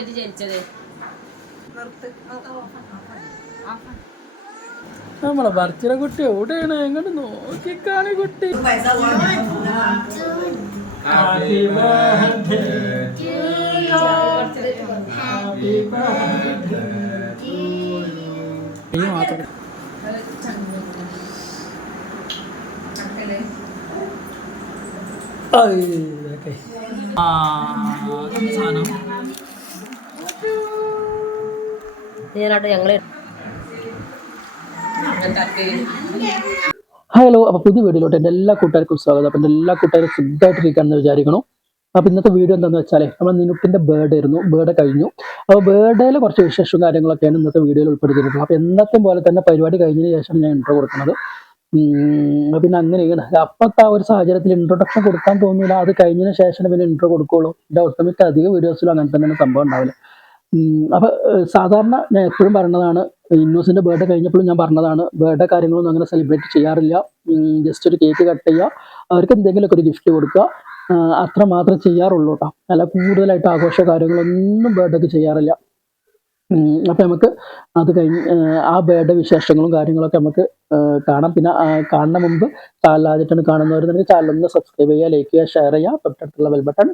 ഇപ്പച്ചി ജനിച്ചത്? നമ്മളെ ഭർത്തിയുടെ കുട്ടി എവിടെയാണ്? എങ്ങോട്ട് നോക്കിക്കാണ് കുട്ടി. ആ അതെന്ത് സാധനം? ഇതിനായിട്ട് ഞങ്ങൾ ഹലോ അപ്പോൾ പുതിയ വീഡിയോയിലോട്ട് എന്റെ എല്ലാ കൂട്ടുകാർക്കും സ്വാഗതം. അപ്പം എന്റെ എല്ലാ കൂട്ടുകാരും സുഖമായിട്ടിരിക്കാമെന്ന് വിചാരിക്കണം അപ്പോൾ ഇന്നത്തെ വീഡിയോ എന്താണെന്ന് വെച്ചാൽ നമ്മൾ നിനുട്ടിന്റെ ബേർഡ് ആയിരുന്നു. ബേർഡ് കഴിഞ്ഞു. അപ്പോൾ ബർത്ത്ഡേയിൽ കുറച്ച് വിശേഷവും കാര്യങ്ങളൊക്കെയാണ് ഇന്നത്തെ വീഡിയോയിൽ ഉൾപ്പെടുത്തിയിട്ടുള്ളത്. അപ്പോൾ എന്നത്തെ പോലെ തന്നെ പരിപാടി കഴിഞ്ഞതിന് ശേഷം ഞാൻ ഇൻട്രോ കൊടുക്കുന്നത്. പിന്നെ അങ്ങനെയാണ്. അപ്പോഴത്തെ ആ ഒരു സാഹചര്യത്തിൽ ഇൻട്രൊഡക്ഷൻ കൊടുക്കാൻ തോന്നില്ല അത് കഴിഞ്ഞതിന് ശേഷം പിന്നെ ഇൻട്രോ കൊടുക്കുകയുള്ളൂ എന്റെ ഒട്ടുമിക്ക അധിക വീഡിയോസിലും അങ്ങനെ തന്നെ സംഭവം ഉണ്ടാവില്ല ഉം, അപ്പൊ സാധാരണ ഞാൻ എപ്പോഴും പറയുന്നതാണ് ഇന്നോസിന്റെ ബർത്ത്ഡേ കഴിഞ്ഞപ്പോഴും ഞാൻ പറഞ്ഞതാണ് ബർത്ത്ഡേ കാര്യങ്ങളൊന്നും അങ്ങനെ സെലിബ്രേറ്റ് ചെയ്യാറില്ല ജസ്റ്റ് ഒരു കേക്ക് കട്ട് ചെയ്യുക അവർക്ക് എന്തെങ്കിലുമൊക്കെ ഒരു ഗിഫ്റ്റ് കൊടുക്കുക അത്ര മാത്രം ചെയ്യാറുള്ളൂ കേട്ടോ അല്ല കൂടുതലായിട്ട് ആഘോഷ കാര്യങ്ങളൊന്നും ബർത്ത്ഡേക്ക് ചെയ്യാറില്ല. അപ്പം നമുക്ക് അത് കഴിഞ്ഞ് ആ ബേഡ വിശേഷങ്ങളും കാര്യങ്ങളൊക്കെ നമുക്ക് കാണാം. പിന്നെ കാണുന്ന മുമ്പ് ചാനൽ ആദ്യമായിട്ടാണ് കാണുന്നവരുന്നെങ്കിൽ ചാനലൊന്ന് സബ്സ്ക്രൈബ് ചെയ്യുക ലൈക്ക് ചെയ്യുക ഷെയർ ചെയ്യുക തൊട്ടടുത്തുള്ള ബെൽ ബട്ടൺ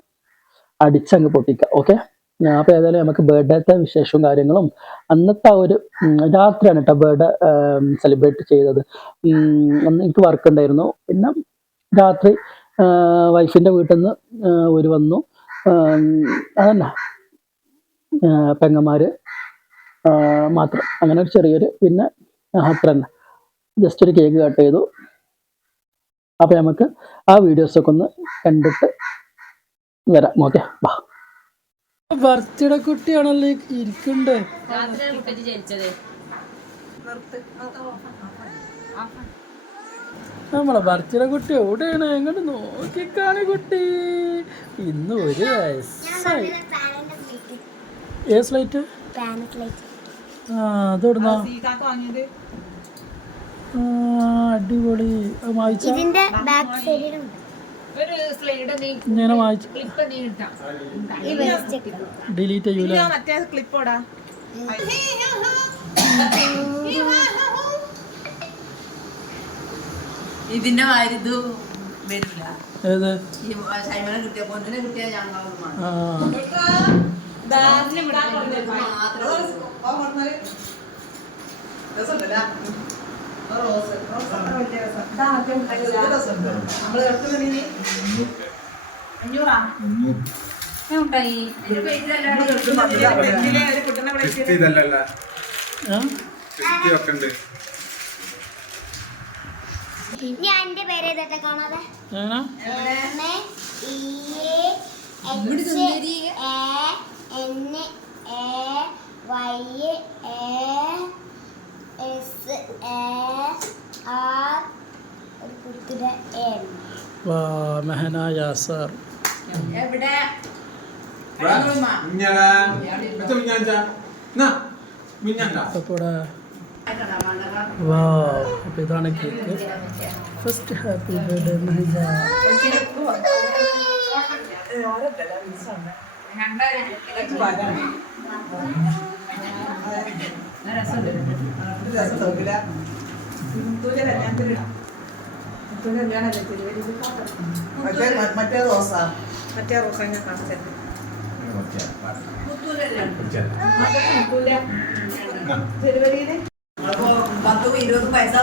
അടിച്ചങ്ങ് പൊട്ടിക്കുക ഓക്കെ അപ്പോൾ ഏതായാലും നമുക്ക് ബർത്ത്ഡേത്തെ വിശേഷവും കാര്യങ്ങളും അന്നത്തെ ആ ഒരു രാത്രിയാണ് കേട്ടോ ബർത്ത്ഡേ സെലിബ്രേറ്റ് ചെയ്തത്. അന്ന് എനിക്ക് വർക്ക് ഉണ്ടായിരുന്നു. പിന്നെ രാത്രി വൈഫിന്റെ വീട്ടിൽ നിന്ന് ഒരു വന്നു. അതന്നെ. ആ, പെങ്ങന്മാര് മാത്രം. അങ്ങനെ ഒരു ചെറിയൊരു പിന്നെ അത്ര തന്നെ. ജസ്റ്റ് ഒരു കേക്ക് കട്ട് ചെയ്തു. അപ്പോൾ നമുക്ക് ആ വീഡിയോസൊക്കെ ഒന്ന് കണ്ടിട്ട് വരാം. ഓക്കെ വാ ബർത്ത്ഡേ കുട്ടിയാണല്ലോ ഇരിക്കണ്ടേ? നമ്മളെ ബർത്ത്ഡേ കുട്ടി എവിടെയാണ്? എങ്ങോട്ട് നോക്കിക്കാണ് കുട്ടി. ഇന്ന് ഒരു വയസ്സായി ഏ സ്ലൈറ്റ് ആ അതെവിടുന്നാ? അടിപൊളി. വായിച്ച? ഇതിന്റെ വായിച്ചു ഡിലീറ്റ് ഒരു സ്ലൈഡ് നീ ഞാൻ വായിച്ചു ക്ലിപ്പ് നീ ഇട്ടാ. ഈ വേസ്റ്റ് ഡിലീറ്റ് ചെയ്യൂല മറ്റേ ക്ലിപ്പോടാ ഇതിന്റെ മാതിരി ഇത് വരില്ല ഏത് ഈ സൈമനെ കിട്ടിയ പൊന്നിനെ കിട്ടിയ ഞങ്ങൾ ആ ഉണ്ടായി ഇതല്ലല്ല ഒക്കെ ഉണ്ട് ഇനി എന്റെ പേര് ഏതാ കാണാതെ N A Y A S A R ഒരു കുട്ടിയുടെ എം വാ മെഹന യാസർ എവിടെ മിഞ്ഞാടാ മറ്റേ അപ്പോൾ ഇവിടെ. വാ അപ്പോൾ ഇതാണ് cake. First happy birthday Mehaja മറ്റേ റോസ. മറ്റേ റോസ ഞാൻ കാണിച്ചത്. ജനുവരിയിൽ പത്തും ഇരുപതും പൈസ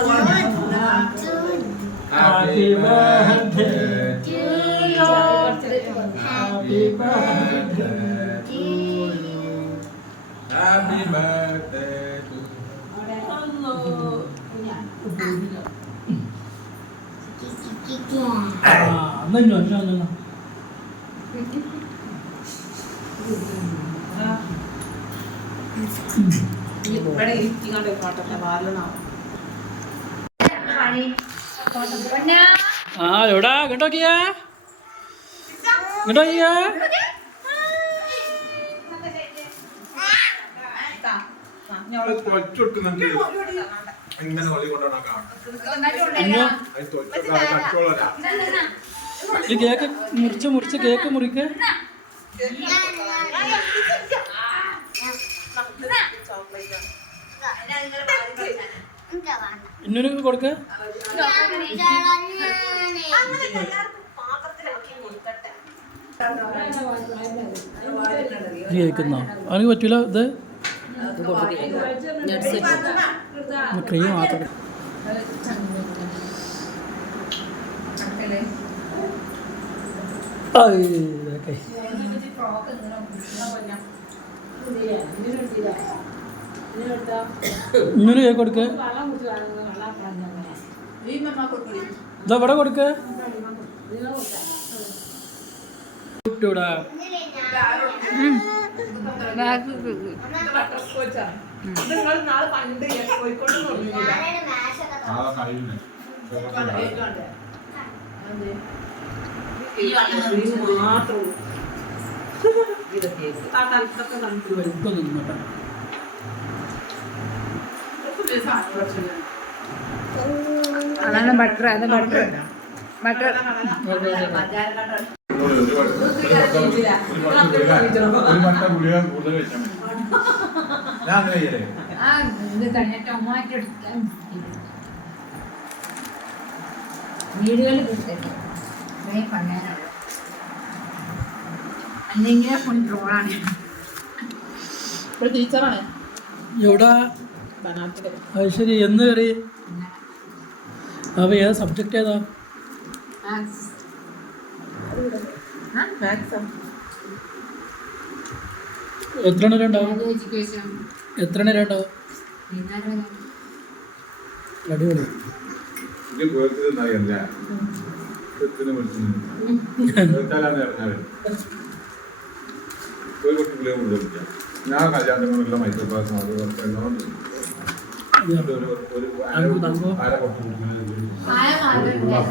happy birthday to happy birthday happy birthday to ആ എന്നാ ഇഞ്ഞോ ഇഞ്ഞോ ഇഞ്ഞോ ഇവിടെ ഇരിക്കാണ്ട് പാട്ടൊക്കെ വാരണാവും ആ എവിടാ ഇങ്ങോട്ട് നോക്കിയാ ഇങ്ങോട്ട് നോക്കിയാ തൊലിച്ചൊടുക്കുന്നുണ്ട് ഇങ്ങനെ തള്ളി കൊണ്ടുവന്ന കേക്ക് കേക്ക് കൊടുക്ക. അതിന് പറ്റൂല ഇത്? ക്രീം മാത്രം. ഇങ്ങനെ കേക്ക് കൊടുക്ക. ഇതാ ഇവിടെ കൊടുക്ക. ഇട്ടൂടാ. നിങ്ങൾ നാളെ പണ്ട് കോഴിക്കോട് ഞാനാണ് മാഷൊക്കെ നാളെ കഴിയുന്നേ മാത്രം വരും ഇപ്പൊ നിന്നോട്ടെ. അതാണ് ബട്ടർ അത് ബട്ടർ. ബട്ടർ. ഒരു ഒരു വട്ടം ഒരു വട്ടം ഗുളിക. കൂടുതൽ വെച്ചാൽ മതി. ഞാൻ അങ്ങനെ ചെയ്യലേ ആ ഇത് തന്നെ ടൊമാറ്റോ എടുക്കാൻ വീടുകളിൽ കിട്ടും പറയാനുള്ളൂ അല്ലെങ്കിൽ ഫുൾ ട്രോളാണ് ഒരു ടീച്ചറാണ് എവിടാ? അത് ശരി എന്ന് കയറി? അപ്പൊ ഏതാ സബ്ജക്റ്റ് ഏതാ? മാത്സ് എത്ര ഉണ്ടാവും? എത്ര ഉണ്ടാവും? അടിപൊളി. ഞാൻ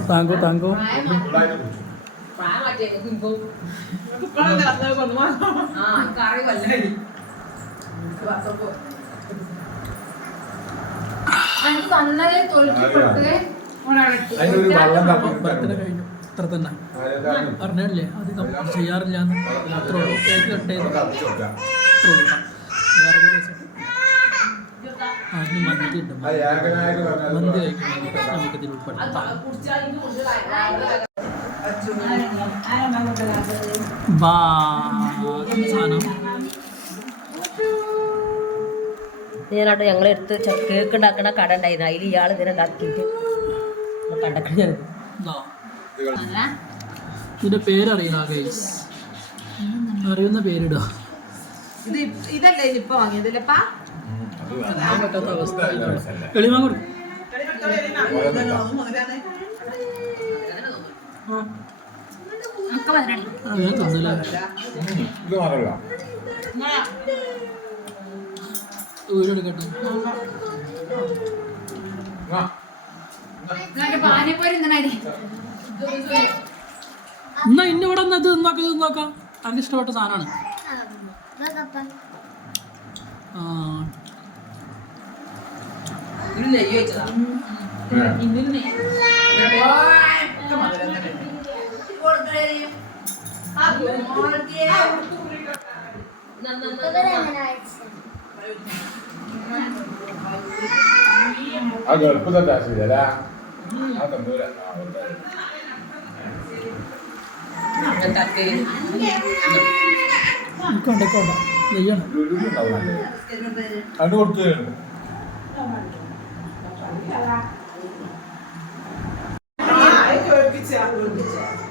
താങ്കു, താങ്കു. അത് പറഞ്ഞില്ലേ അധികം ചെയ്യാറില്ല എന്ന് അതിന് മന്തി ഉണ്ട് ആ ഏകനായക പറഞ്ഞാൽ മന്തി കഴിക്കുന്നത് നമുക്ക് ഉൾപ്പെടുത്താം വാ എന്ത് സാധനം ഞാനവിടെ ഞങ്ങളെ അടുത്ത് കേക്ക് ഉണ്ടാക്കുന്ന കട ഉണ്ടായിരുന്നു. അതിൽ ഇയാൾ ഇതിനെ ഉണ്ടാക്കിയിട്ട് കണ്ടക്കണ. ഇതിന്റെ പേരറിയണ ഗൈസ് അറിയുന്ന പേരിടോ. ഇത് ഇതല്ലേ ഇപ്പൊ വാങ്ങിയതല്ലേപ്പാ എളിമാ കൊടുക്കും അത് ഞാൻ തന്നില്ല ഇത് മാത്രമല്ല ഊരെടുക്കട്ടെ ആ, പാനിപ്പൂരി എന്തിനാടി എന്നാ ഇന്നിവിടെ ഇത് നോക്കാം ഇത് നോക്കാം എനിക്ക് ഇഷ്ടപ്പെട്ട സാധനമാണ്. ആ. നെയ്യ് വെച്ചതാ ഏ. ആ ഗൾഫ് ആ തന്നൂര കൊണ്ട കൊണ്ട. നെയ്യാണ് അത് കൊടുത്തു ആ